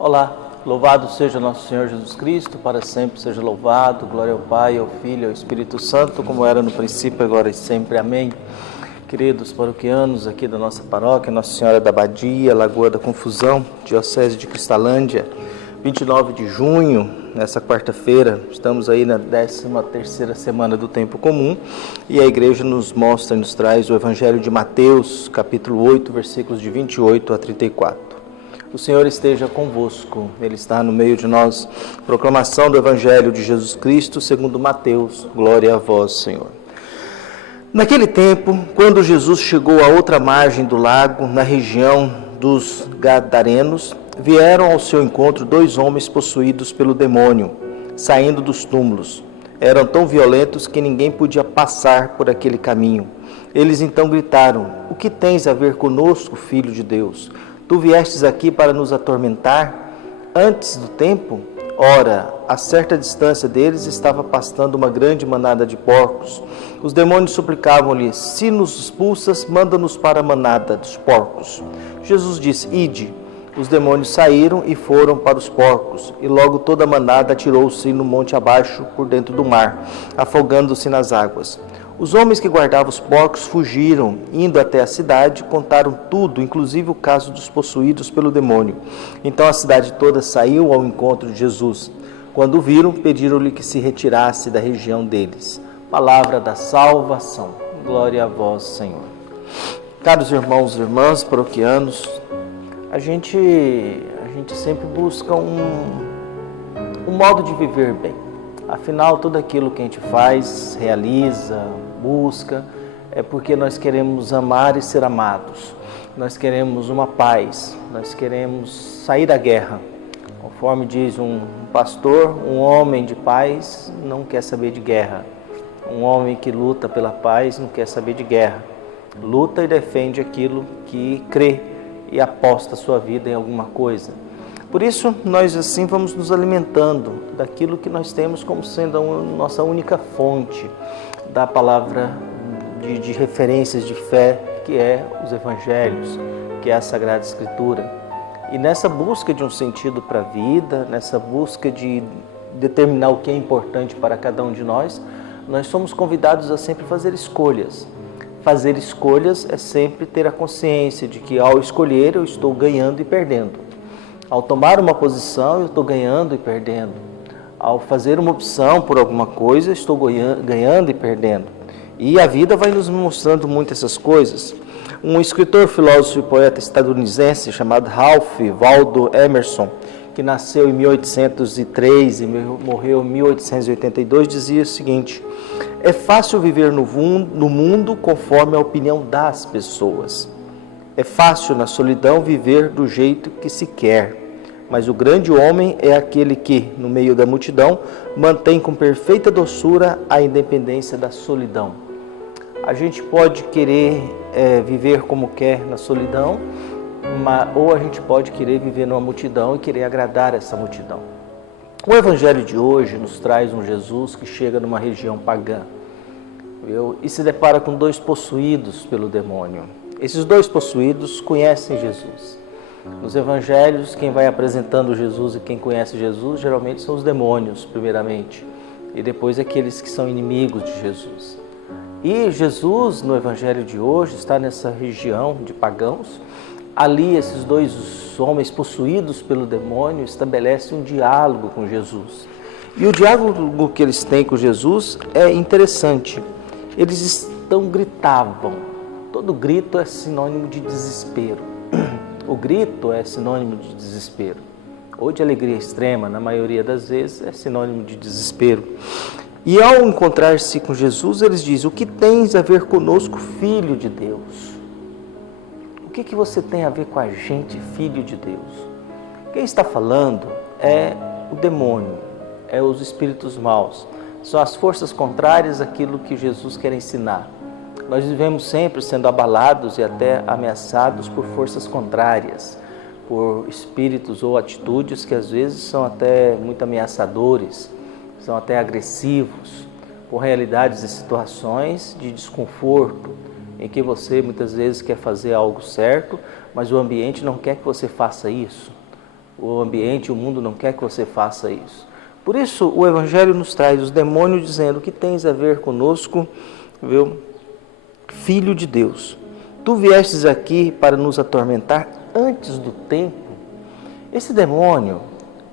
Olá, louvado seja nosso Senhor Jesus Cristo, para sempre seja louvado, glória ao Pai, ao Filho e ao Espírito Santo, como era no princípio, agora e sempre, amém. Queridos paroquianos aqui da nossa paróquia, Nossa Senhora da Abadia, Lagoa da Confusão, Diocese de Cristalândia, 29 de junho, nessa quarta-feira, estamos aí na 13ª semana do Tempo Comum, e a Igreja nos mostra e nos traz o Evangelho de Mateus, capítulo 8, versículos de 28 a 34. O Senhor esteja convosco, Ele está no meio de nós. Proclamação do Evangelho de Jesus Cristo segundo Mateus. Glória a vós, Senhor. Naquele tempo, quando Jesus chegou à outra margem do lago, na região dos Gadarenos, vieram ao seu encontro 2 homens possuídos pelo demônio, saindo dos túmulos. Eram tão violentos que ninguém podia passar por aquele caminho. Eles então gritaram: "O que tens a ver conosco, Filho de Deus? Tu viestes aqui para nos atormentar antes do tempo?" Ora, a certa distância deles estava pastando uma grande manada de porcos. Os demônios suplicavam-lhe: "Se nos expulsas, manda-nos para a manada dos porcos." Jesus disse: "Ide." Os demônios saíram e foram para os porcos, e logo toda a manada atirou-se no monte abaixo por dentro do mar, afogando-se nas águas. Os homens que guardavam os porcos fugiram, indo até a cidade, contaram tudo, inclusive o caso dos possuídos pelo demônio. Então a cidade toda saiu ao encontro de Jesus. Quando o viram, pediram-lhe que se retirasse da região deles. Palavra da salvação. Glória a vós, Senhor. Caros irmãos e irmãs paroquianos, a gente sempre busca um modo de viver bem. Afinal, tudo aquilo que a gente faz, realiza, busca, é porque nós queremos amar e ser amados. Nós queremos uma paz, nós queremos sair da guerra. Conforme diz um pastor, um homem de paz não quer saber de guerra. Um homem que luta pela paz não quer saber de guerra. Luta e defende aquilo que crê e aposta a sua vida em alguma coisa. Por isso, nós assim vamos nos alimentando daquilo que nós temos como sendo a nossa única fonte da palavra de referências de fé, que é os Evangelhos, que é a Sagrada Escritura. E nessa busca de um sentido para a vida, nessa busca de determinar o que é importante para cada um de nós somos convidados a sempre fazer escolhas. Fazer escolhas é sempre ter a consciência de que ao escolher eu estou ganhando e perdendo. Ao tomar uma posição, eu estou ganhando e perdendo. Ao fazer uma opção por alguma coisa, eu estou ganhando e perdendo. E a vida vai nos mostrando muito essas coisas. Um escritor, filósofo e poeta estadunidense chamado Ralph Waldo Emerson, que nasceu em 1803 e morreu em 1882, dizia o seguinte: "É fácil viver no mundo conforme a opinião das pessoas. É fácil na solidão viver do jeito que se quer, mas o grande homem é aquele que, no meio da multidão, mantém com perfeita doçura a independência da solidão." A gente pode querer viver como quer na solidão, ou a gente pode querer viver numa multidão e querer agradar essa multidão. O Evangelho de hoje nos traz um Jesus que chega numa região pagã, e se depara com 2 possuídos pelo demônio. Esses 2 possuídos conhecem Jesus. Nos evangelhos, quem vai apresentando Jesus e quem conhece Jesus, geralmente são os demônios, primeiramente, e depois aqueles que são inimigos de Jesus. E Jesus, no evangelho de hoje, está nessa região de pagãos. Ali, esses 2 homens possuídos pelo demônio estabelecem um diálogo com Jesus. E o diálogo que eles têm com Jesus é interessante. Eles gritavam. Todo grito é sinônimo de desespero. O grito é sinônimo de desespero. Ou de alegria extrema, na maioria das vezes, é sinônimo de desespero. E ao encontrar-se com Jesus, eles dizem: "O que tens a ver conosco, Filho de Deus?" O que você tem a ver com a gente, Filho de Deus? Quem está falando é o demônio, é os espíritos maus. São as forças contrárias àquilo que Jesus quer ensinar. Nós vivemos sempre sendo abalados e até ameaçados por forças contrárias, por espíritos ou atitudes que às vezes são até muito ameaçadores, são até agressivos, por realidades e situações de desconforto, em que você muitas vezes quer fazer algo certo, mas o ambiente não quer que você faça isso. o ambiente, o mundo não quer que você faça isso. Por isso o Evangelho nos traz os demônios dizendo: que tens a ver conosco, viu? Filho de Deus, tu viestes aqui para nos atormentar antes do tempo. Esse demônio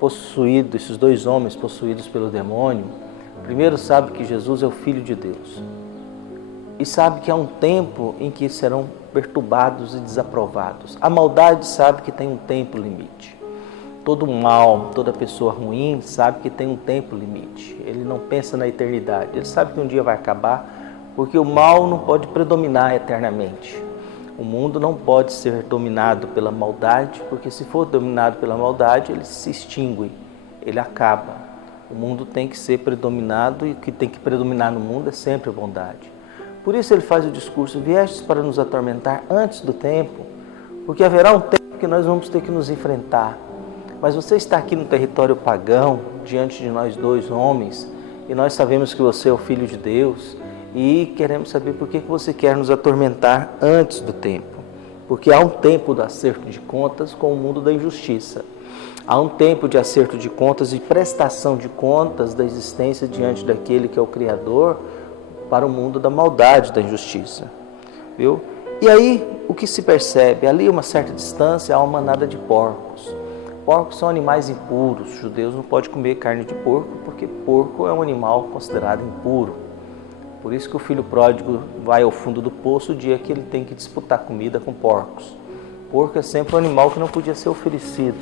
possuído, esses dois homens possuídos pelo demônio, primeiro sabe que Jesus é o Filho de Deus e sabe que há um tempo em que serão perturbados e desaprovados. A maldade sabe que tem um tempo limite. Todo mal, toda pessoa ruim sabe que tem um tempo limite. Ele não pensa na eternidade, ele sabe que um dia vai acabar, porque o mal não pode predominar eternamente. O mundo não pode ser dominado pela maldade, porque se for dominado pela maldade, ele se extingue, ele acaba. O mundo tem que ser predominado e o que tem que predominar no mundo é sempre a bondade. Por isso ele faz o discurso: viestes para nos atormentar antes do tempo, porque haverá um tempo que nós vamos ter que nos enfrentar. Mas você está aqui no território pagão, diante de nós dois homens, e nós sabemos que você é o Filho de Deus, e queremos saber por que você quer nos atormentar antes do tempo. Porque há um tempo do acerto de contas com o mundo da injustiça. Há um tempo de acerto de contas e prestação de contas da existência diante daquele que é o Criador para o mundo da maldade, da injustiça. Viu? E aí, o que se percebe? Ali, a uma certa distância, há uma manada de porcos. Porcos são animais impuros. Os judeus não podem comer carne de porco, porque porco é um animal considerado impuro. Por isso que o filho pródigo vai ao fundo do poço o dia que ele tem que disputar comida com porcos. Porco é sempre um animal que não podia ser oferecido.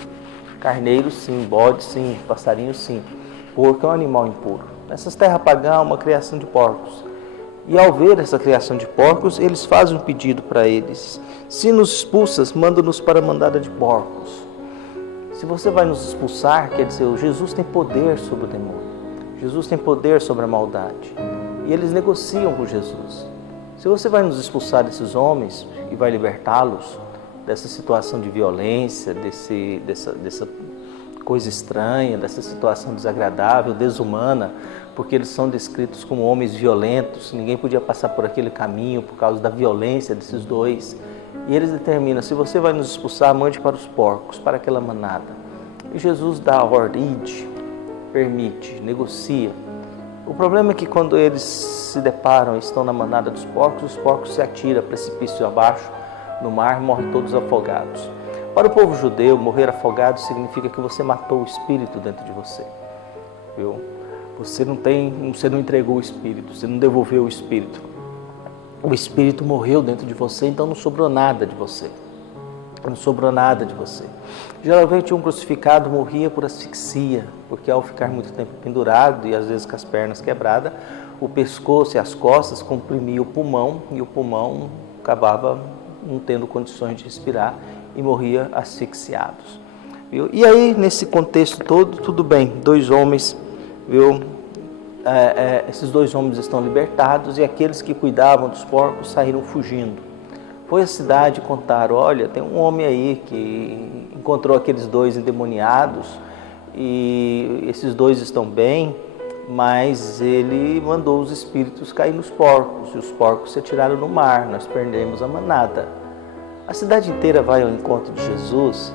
Carneiro sim, bode sim, passarinho sim. Porco é um animal impuro. Nessas terras pagãs, uma criação de porcos. E ao ver essa criação de porcos, eles fazem um pedido para eles: se nos expulsas, manda-nos para a mandada de porcos. Se você vai nos expulsar, quer dizer, Jesus tem poder sobre o demônio. Jesus tem poder sobre a maldade. E eles negociam com Jesus. Se você vai nos expulsar desses homens e vai libertá-los dessa situação de violência, dessa coisa estranha, dessa situação desagradável, desumana, porque eles são descritos como homens violentos, ninguém podia passar por aquele caminho por causa da violência desses dois. E eles determinam: se você vai nos expulsar, mande para os porcos, para aquela manada. E Jesus dá a ordem: ide, permite, negocia. O problema é que quando eles se deparam e estão na manada dos porcos, os porcos se atiram precipício abaixo no mar e morrem todos afogados. Para o povo judeu, morrer afogado significa que você matou o espírito dentro de você. Viu? Você não entregou o espírito, você não devolveu o espírito. O espírito morreu dentro de você, então não sobrou nada de você. Não sobrou nada de você. Geralmente um crucificado morria por asfixia, porque ao ficar muito tempo pendurado e às vezes com as pernas quebradas, o pescoço e as costas comprimiam o pulmão e o pulmão acabava não tendo condições de respirar e morria asfixiados. Viu? E aí, nesse contexto todo, tudo bem, dois homens, viu? Esses dois homens estão libertados e aqueles que cuidavam dos porcos saíram fugindo. Foi à cidade e contaram: olha, tem um homem aí que encontrou aqueles dois endemoniados e esses dois estão bem, mas ele mandou os espíritos cair nos porcos e os porcos se atiraram no mar, nós perdemos a manada. A cidade inteira vai ao encontro de Jesus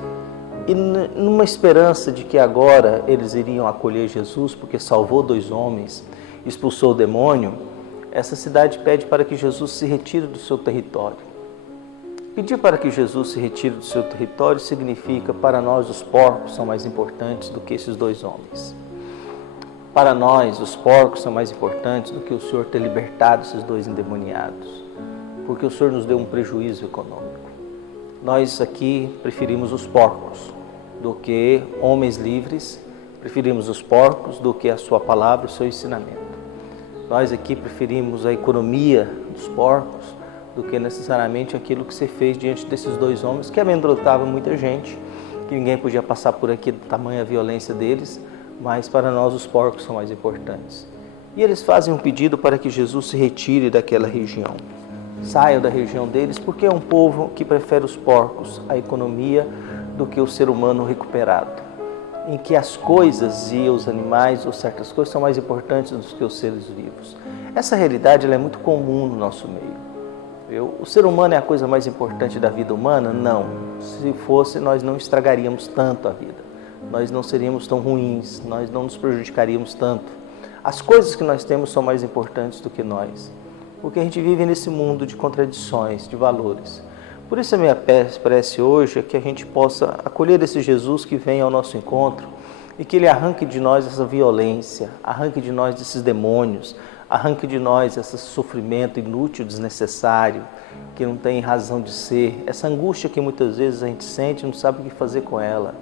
e numa esperança de que agora eles iriam acolher Jesus porque salvou dois homens, expulsou o demônio, essa cidade pede para que Jesus se retire do seu território. Pedir para que Jesus se retire do seu território significa: para nós os porcos são mais importantes do que esses dois homens. Para nós os porcos são mais importantes do que o Senhor ter libertado esses dois endemoniados, porque o Senhor nos deu um prejuízo econômico. Nós aqui preferimos os porcos do que homens livres, preferimos os porcos do que a sua palavra, o seu ensinamento. Nós aqui preferimos a economia dos porcos do que necessariamente aquilo que você fez diante desses dois homens que amedrontavam muita gente, que ninguém podia passar por aqui, tamanha violência deles, mas para nós os porcos são mais importantes. E eles fazem um pedido para que Jesus se retire daquela região, saia da região deles, porque é um povo que prefere os porcos, a economia, do que o ser humano recuperado, em que as coisas e os animais ou certas coisas são mais importantes do que os seres vivos. Essa realidade ela é muito comum no nosso meio. O ser humano é a coisa mais importante da vida humana? Não. Se fosse, nós não estragaríamos tanto a vida. nós não seríamos tão ruins, nós não nos prejudicaríamos tanto. As coisas que nós temos são mais importantes do que nós, porque a gente vive nesse mundo de contradições, de valores. Por isso a minha prece hoje é que a gente possa acolher esse Jesus que vem ao nosso encontro e que Ele arranque de nós essa violência, arranque de nós esses demônios, arranque de nós esse sofrimento inútil, desnecessário, que não tem razão de ser, essa angústia que muitas vezes a gente sente e não sabe o que fazer com ela.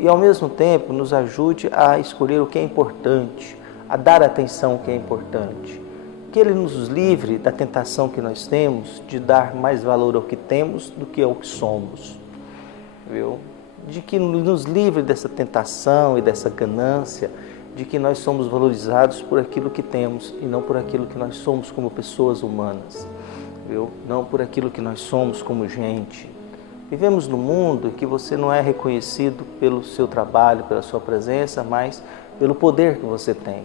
E ao mesmo tempo nos ajude a escolher o que é importante, a dar atenção ao que é importante. Que Ele nos livre da tentação que nós temos de dar mais valor ao que temos do que ao que somos. Viu? De que nos livre dessa tentação e dessa ganância, de que nós somos valorizados por aquilo que temos e não por aquilo que nós somos como pessoas humanas, viu? Não por aquilo que nós somos como gente. Vivemos num mundo em que você não é reconhecido pelo seu trabalho, pela sua presença, mas pelo poder que você tem.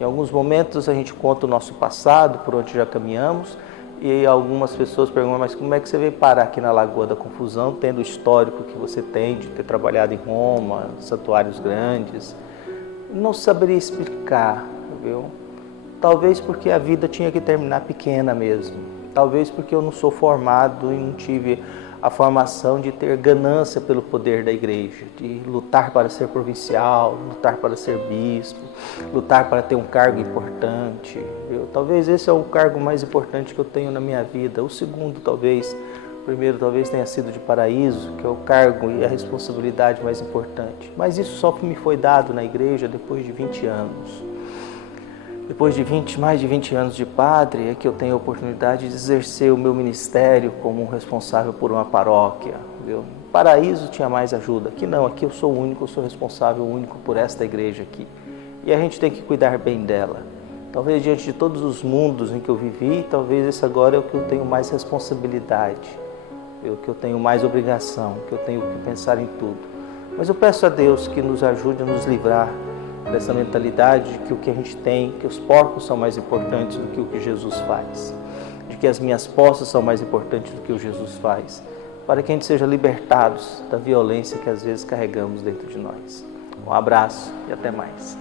Em alguns momentos a gente conta o nosso passado, por onde já caminhamos, e algumas pessoas perguntam, mas como é que você veio parar aqui na Lagoa da Confusão, tendo o histórico que você tem de ter trabalhado em Roma, santuários grandes? Não saberia explicar, viu? Talvez porque a vida tinha que terminar pequena mesmo. Talvez porque eu não sou formado e não tive a formação de ter ganância pelo poder da igreja, de lutar para ser provincial, lutar para ser bispo, lutar para ter um cargo importante. Viu? Talvez esse é o cargo mais importante que eu tenho na minha vida. O segundo, talvez, o primeiro talvez tenha sido de paraíso, que é o cargo e a responsabilidade mais importante. Mas isso só me foi dado na igreja depois de 20 anos. Depois de mais de 20 anos de padre, é que eu tenho a oportunidade de exercer o meu ministério como um responsável por uma paróquia. Viu? Paraíso tinha mais ajuda. Aqui não, aqui eu sou o único, eu sou responsável único por esta igreja aqui. E a gente tem que cuidar bem dela. Talvez diante de todos os mundos em que eu vivi, talvez esse agora é o que eu tenho mais responsabilidade, o que eu tenho mais obrigação, que eu tenho que pensar em tudo. Mas eu peço a Deus que nos ajude a nos livrar dessa mentalidade de que o que a gente tem, que os porcos são mais importantes do que o que Jesus faz, de que as minhas posses são mais importantes do que o Jesus faz, para que a gente seja libertados da violência que às vezes carregamos dentro de nós. Um abraço e até mais.